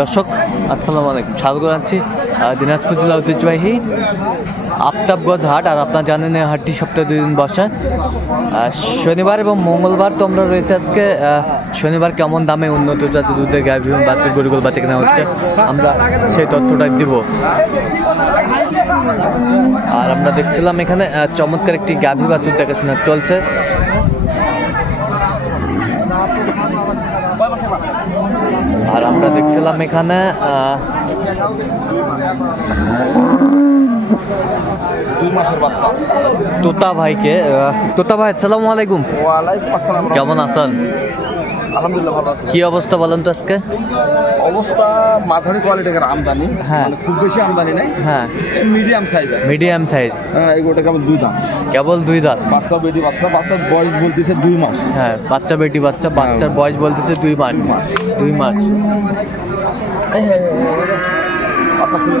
দর্শক, আসসালামু আলাইকুম। স্বাগত জানাচ্ছি দিনাজপুর জেলা ঐতিহ্যবাহী আফতাবগঞ্জ হাট। আর আপনারা জানেন, এই হাটটি সপ্তাহে দুই দিন বসে। শনিবার এবং মঙ্গলবার তো আমরা রয়েছে আজকে। শনিবার কেমন দামে উন্নত জাতের দুধের গায়ে বিভিন্ন বাচ্চা গরুগুলো বাচ্চা কেনা হচ্ছে, আমরা সেই তথ্যটা দিব। আর আমরা দেখছিলাম এখানে চমৎকার একটি গাভী বাছুর দেখাশোনা চলছে। আর আমরা দেখছিলাম এখানে তোতা ভাইকে তোতা ভাই আসসালামু আলাইকুম। কেমন আছেন? আলহামদুলিল্লাহ ভালো আছে। কি অবস্থা বলেন তো আজকে? অবস্থা মাঝারি কোয়ালিটির আমদানি হ্যাঁ। মানে খুব বেশি আমদানি নাই হ্যাঁ। মিডিয়াম সাইজ মিডিয়াম সাইজ হ্যাঁ এগুলোটা কেমন দুই দাম কেবল দুই দাঁত? বাচ্চা বেটি বাচ্চা বাচ্চার বয়স বলতেছে দুই মাস। হ্যাঁ বাচ্চা বেটি বাচ্চা বাচ্চার বয়স বলতেছে দুই মাস। দুই মাস। বাচ্চা খুলে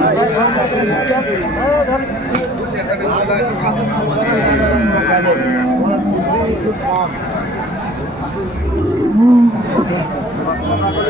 আহ,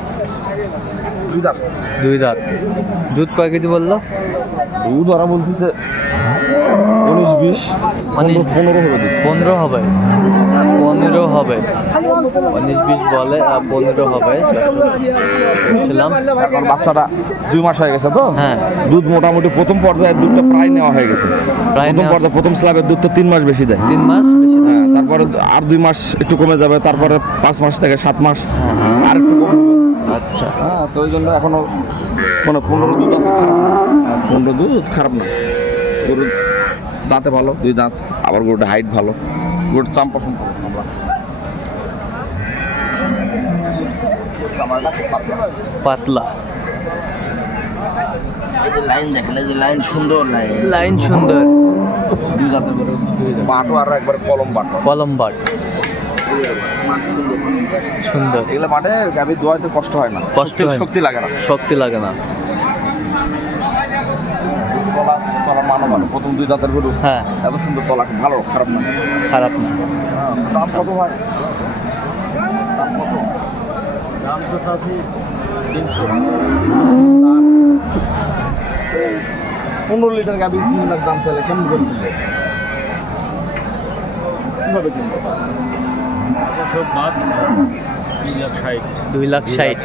দুই দাঁত। দুধ কয় কেজি বলল? দুধ ওরা বলতেছে উনিশ বিশ। মানে পনেরো হবে পনেরো হবে। পনেরো হবে। উনিশ বিশ বলে আর পনেরো হবে। ছিলাম এখন বাচ্চাটা দুই মাস হয়ে গেছে তো? হ্যাঁ। দুধ মোটামুটি প্রথম পর্যায়ের দুধটা প্রায় নেওয়া হয়ে গেছে। প্রথম পর্যায়ে প্রথম স্ল্যাবের দুধ তো তিন মাস বেশি দেয়। তিন মাস বেশি না হ্যাঁ তারপরে আর দুই মাস একটু কমে যাবে তারপরে পাঁচ মাস থেকে সাত মাস। আর একটু কমে আচ্ছা হ্যাঁ তো ওই জন্য এখনও মানে পনেরো দুধ আছে খারাপ না। পনেরো দুধ খারাপ না। গরুর দাঁতে ভালো দুই দাঁত আবার গরুটা হাইট ভালো। গরুর চাম পছন্দ আমরা পাতলা। পাতলা এই যে লাইন দেখেন এই যে লাইন সুন্দর লাইন। লাইন সুন্দর। দুই দাঁতের গরু বাটো আর একবার কলম বাটো কলম বাট সুন্দর। এগুলো মাঠে গাভীর দোয়াইতে কষ্ট হয় না। কষ্ট শক্তি- হয় লাগে না। শক্তি লাগে না। তলা তলা মানো ভালো প্রথম দুই দাঁতের গরু। হ্যাঁ। এত সুন্দর তলা ভালো খারাপ না। খারাপ না। হ্যাঁ, দাম কত ভাই? দাম কত? দাম তো চাচ্ছি তিনশো। পনেরো লিটার গাভি তিন লাখ দাম চাইলে কেমন করে কিনবে? কীভাবে কিনবে? সব বাদ তিন লাখ ষাট। দুই লাখ ষাট।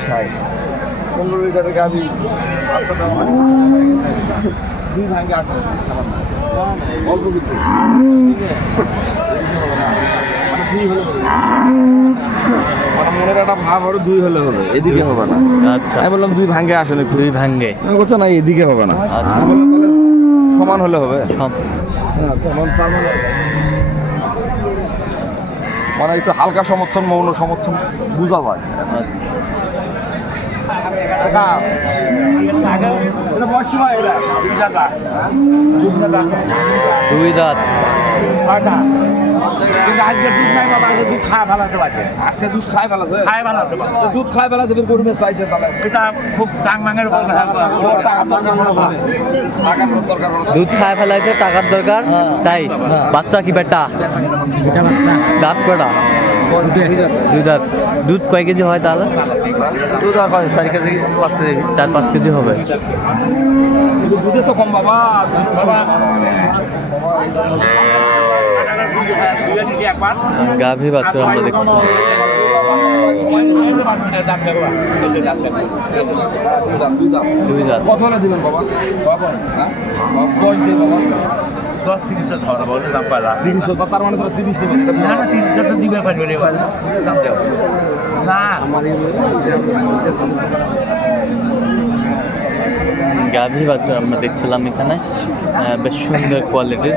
পনেরো লিটারের। দুই ভাঙ্গে আটশো অল্প কিছু মানে। মানে মনের একটা ভাব হলো দুই হলে হবে। এদিকে হবে না। আচ্ছা। আমি বললাম দুই ভাঙ্গে আসেন একটু। দুই ভাঙ্গে। আমি বলছি না এদিকে হবে না। আচ্ছা। সমান হলে হবে। হ্যাঁ, সমান মানে একটু হালকা সমর্থন মৌন সমর্থন বোঝা যায়। দুই দাঁত। আজকে দুধ ফেলাছে দুধ খাই ফেলাছে বের করবে চাইছে তাহলে। খুব টাং মাঙের দুধ খায় ফেলাইছে টাকার দরকার। তাই বাচ্চা কি বেটা? দাঁত কটা দুই দাঁত। দুধ কয় কেজি হয় তাহলে? দুধ আর চার কেজি পাঁচ কেজি। চার পাঁচ কেজি হবে। দুধে তো কম বাবা বাবা। গাভী বাচ্চা আমরা দেখছি। দুই দাঁত। কত দিবেন বাবা? বাবা হ্যাঁ? দশ দিন বাবা। দশ তিরিশটা ধরা বলে দাম পালা তিরিশ তার মানে তোরা তিরিশ না না তিরিশটা তো দিবে পারবে রে দাম দেও না। গাভী বাচ্চা আমরা দেখছিলাম এখানে বেশ সুন্দর কোয়ালিটির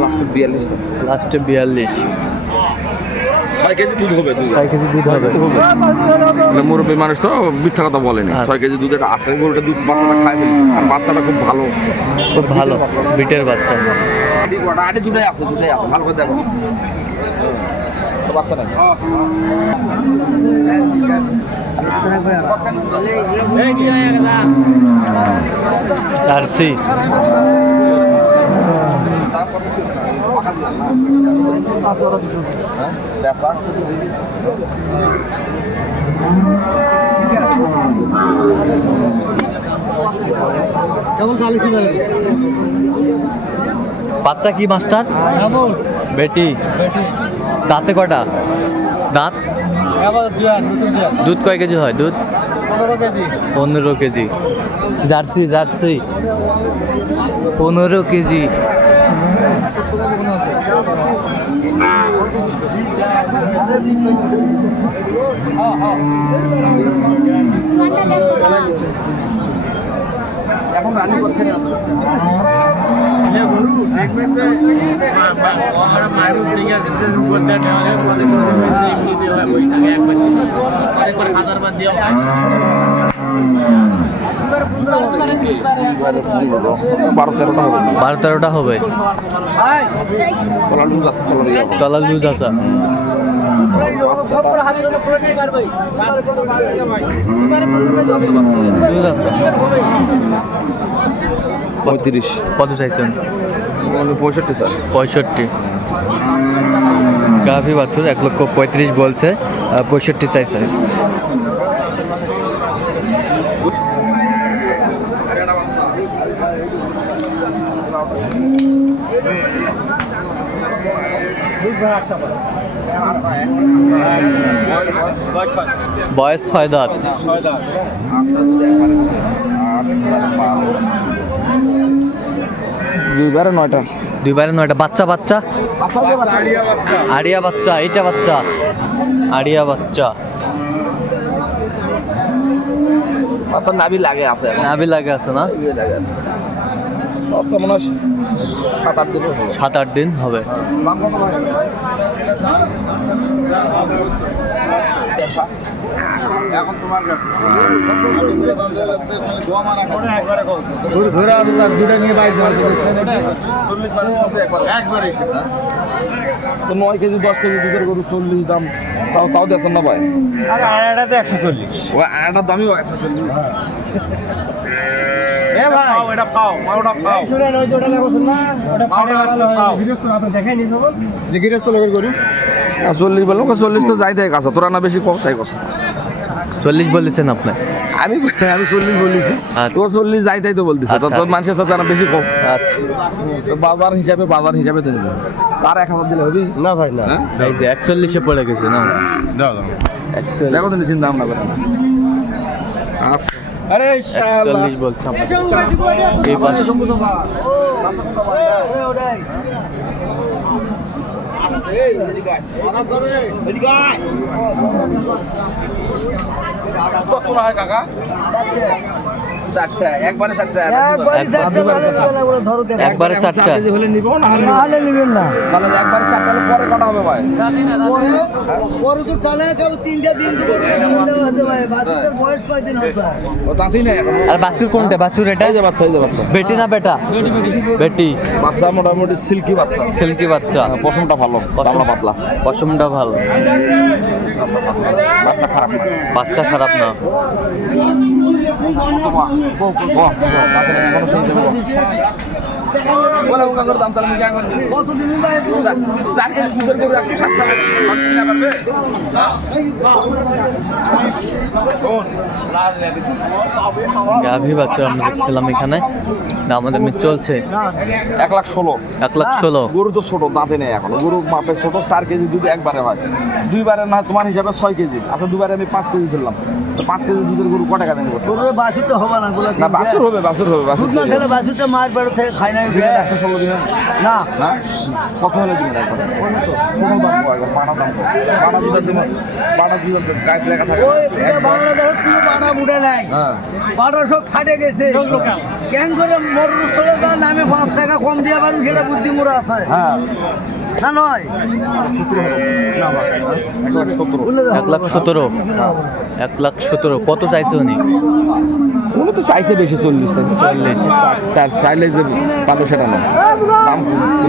লাস্টে বিয়াল্লিশ। লাস্টে বিয়াল্লিশ। ছয় কেজি দুধ হবে ছয় কেজি দুধ হবে। মানে মুরব্বী মানুষ তো মিথ্যা কথা বলেনি। আচ্ছা। ছয় কেজি দুধ এটা আছে গরুটা দুধ বাচ্চাটা ফেলছে। আর বাচ্চাটা খুব ভালো। খুব ভালো বিটের বাচ্চা। আটি দুটাই আছে দুটাই আছে। ভালো করে দেখো। তো বাচ্চা নাই জার্সি। বাচ্চা কি মাস্টার? বেটি। দাঁতে কটা দাঁত? দুধ কয় কেজি হয় দুধ? পনেরো কেজি। Jersey jersey. পনেরো কেজি। এখন রানি করতে বারো তেরোটা হবে বারো তেরোটা হবে। তলার দুধ আছে। তলার যাব তলা লুজ আছে দুধ পঁয়ত্রিশ। কত চাইছেন? পঁয়ষট্টি স্যার। পঁয়ষট্টি। গাভী বাছুর এক লক্ষ পঁয়ত্রিশ বলছে পঁয়ষট্টি চাইছে। বয়স ছয় দাঁত। দুইবারে নয়টা। দুইবারে নয়টা। বাচ্চা বাচ্চা? আড়িয়া বাচ্চা এইটা বাচ্চা। আড়িয়া বাচ্চা। আচ্ছা নাবি লাগে আছে। নাভি লাগে আছে না। আচ্ছা মনে হয় সাত আট দিন হবে। ধরে আছে তার দুটা নিয়ে বাইক তো নয় কেজি দশ কেজি দুধের গরু চল্লিশ দাম। তাও তাও দেখছেন না ভাই? আড়াইটাতে একশো চল্লিশ। ও আটার দামই একশো চল্লিশ। পাও মাওটা পাও। শুনেন ওই ওটা লাগাছেন না ওটা পাও। গৃহস্থ আপনি দেখাই নি তখন যে গৃহস্থ লোকের গরু। চল্লিশ বললাম চল্লিশ তো যাই থাকে কাছে তোরা না বেশি কম তাই কথা চল্লিশ বলেছেন আপনি? আমি আমি চল্লিশ বলেছি আচ্ছা। তোর চল্লিশ যাই তাই তো বলতেছে। আচ্ছা। তোর মানুষের সাথে আর বেশি কম। আচ্ছা। তো বাজার হিসাবে বাজার হিসাবে তো। তার এক হাজার দিলে হবি? না ভাই না। হ্যাঁ? একচল্লিশে পড়ে গেছে না? দেখো তুমি চিন্তা ভাবনা করে। না আচ্ছা। আরে একচল্লিশ বলছে এই পাশে। কত হয় কাকা? একবারে চারটা একবারে চারটা চার কেজি হলে নিব না হলে একবারে চারটা হলে পরে কটা হবে ভাই। ও তাতেই নাই এখন। আর বাছুর কোনটা? বাছুর এটা? যে বাচ্চা এই যে বাচ্চা। বেটি না বেটা? বেটি বাচ্চা মোটামুটি সিল্কি বাচ্চা। সিল্কি বাচ্চা। পশমটা ভালো চামড়া পাতলা। পশমটা ভালো। বাচ্চা খারাপ বাচ্চা খারাপ না। গাভী বাচ্চা আমরা দেখছিলাম এখানে। আমাদের চলছে। এক লাখ ষোলো। এক লাখ ষোলো। গরু তো ছোট দাঁতে নেই এখন। গরু মাপে ছোট চার কেজি দুধ একবারে হয়। দুইবারে না তোমার হিসাবে ছয় কেজি। আচ্ছা দুবারে আমি পাঁচ কেজি ধরলাম। পাঁচ কেজি দুধের গরু ক টাকা দেন গরুর বাছুরটা হবে না গুলো না বাছুর হবে বাছুর হবে বাছুর দুধ না খেলে বাছুরটা মার বেড়ো থেকে খাই না একশো ষোলো দিবেন না। না? কত হলে দাম দাম দুধের দুধের গায়ে লেখা থাকে এটা তুই বাড়া বুড়ে নাই। হ্যাঁ। বারো সব ফাটে গেছে। কেন করে মরুর নামে পাঁচ টাকা কম দিয়ে পারব সেটা বুদ্ধি মোড়া আছে। হ্যাঁ। এক লাখ সতেরো। এক লাখ সতেরো। কত চাইছে উনি? উনি তো চাইছে বেশি চল্লিশ চল্লিশ। চাইলে যে পাবো সেটা না। দাম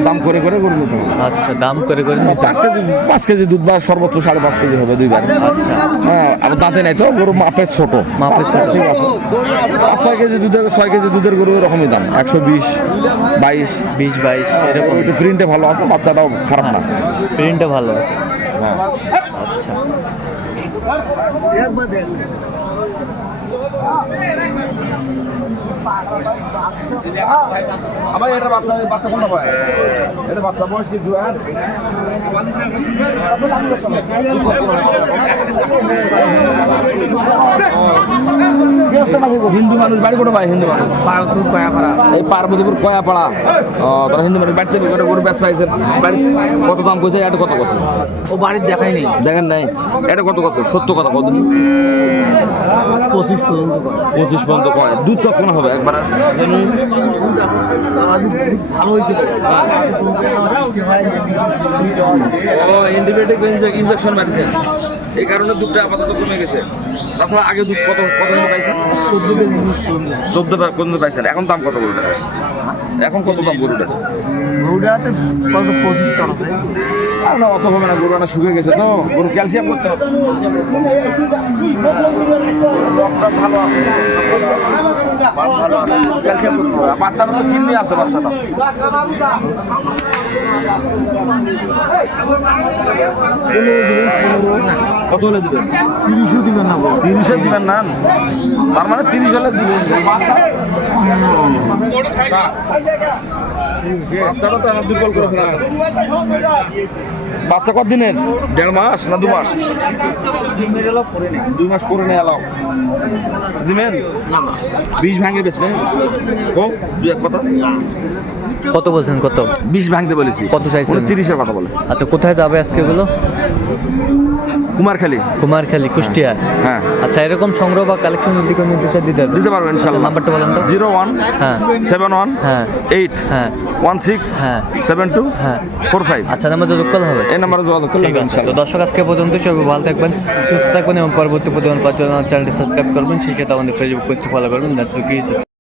দাম করে করে করে নিতে আচ্ছা দাম করে করে নিতে পাঁচ কেজি পাঁচ কেজি দুধ বা সর্বোচ্চ সাড়ে পাঁচ কেজি হবে দুইবার। আচ্ছা। হ্যাঁ আর দাঁতে নাই তো গরু মাপের ছোট। মাপের ছোট। ঠিক আছে পাঁচ ছয় কেজি দুধের ছয় কেজি দুধের গরু এরকমই দাম একশো বিশ বাইশ। বিশ বাইশ এরকম। একটু প্রিন্টে ভালো আছে বাচ্চাটাও খারাপ না। প্রিন্টে ভালো আছে। হ্যাঁ। আচ্ছা। একবার দেখ। Thank you. আমার এটা বাচ্চা বাচ্চা এটা বাচ্চা বয়স কি দু হিন্দু মানুষ বাড়ি কোটা পায় হিন্দু মানুষ? এই পার্বতীপুর কয়াপাড়া। তোরা হিন্দু মানুষ বাড়িতে করে গরু ব্যাস পাইছে বাড়ি কত দাম কইছে এটা কত কত ও বাড়ির দেখাই নেই। দেখেন নাই এটা কত কত সত্য কথা কত পঁচিশ পর্যন্ত করে পঁচিশ পর্যন্ত কয়। দুধ কখন হবে একবার। ভালো হয়েছে ও অ্যান্টিবায়োটিক ইনজেকশন মারিছেন এই কারণে দুধটা আপাতত কমে গেছে। তাছাড়া আগে দুধ কত কত পাইছেন? চোদ্দ পর্যন্ত পাইছেন। এখন দাম কত গরুটা এখন কত দাম গরুটা গরুটাতে কত পঁচিশ আর না অত হবে না গরু না শুকিয়ে গেছে তো। গরু ক্যালসিয়াম করতে হবে। ভালো আছে ভালো তো কিনতে আছে বাচ্চাটা কত হলে দিবেন। তিরিশও দিবেন না তিরিশে দিবেন না তার মানে তিরিশ হলে দিবেন। বাচ্চাটা তো আমার দুর্বল করে ফেলা বাচ্চা কত দেড় মাস না দু মাস? দুই মাস পরে নিয়ে এলাম দিবেন? বিষ ভাঙে বেশ কো দু এক কথা। কত বলছেন কত? বিষ ভাঙতে বলেছি। কত চাইছেন? তিরিশের কথা বলে। আচ্ছা কোথায় যাবে আজকে এগুলো? কুমারখালী? কুমারখালী কুষ্টিয়া। হ্যাঁ। আচ্ছা এরকম সংগ্রহ বা কালেকশন যদি নিতে চায় দিতে দিতে পারবেন ইনশাল্লাহ। নাম্বারটা বলেন তো। জিরো ওয়ান হ্যাঁ। সেভেন ওয়ান হ্যাঁ। এইট হ্যাঁ। ওয়ান সিক্স হ্যাঁ। সেভেন টু হ্যাঁ। Four five. আচ্ছা নাম্বার যোগাযোগ করলে হবে। এই নাম্বারে যোগাযোগ করলে ঠিক আছে। তো দর্শক আজকে পর্যন্ত সবাই ভালো থাকবেন সুস্থ থাকবেন এবং পরবর্তী প্রতিদিন পাওয়ার জন্য চ্যানেলটি সাবস্ক্রাইব করবেন। সেই সাথে আমাদের ফেসবুক পেজটি ফলো করবেন। That's okay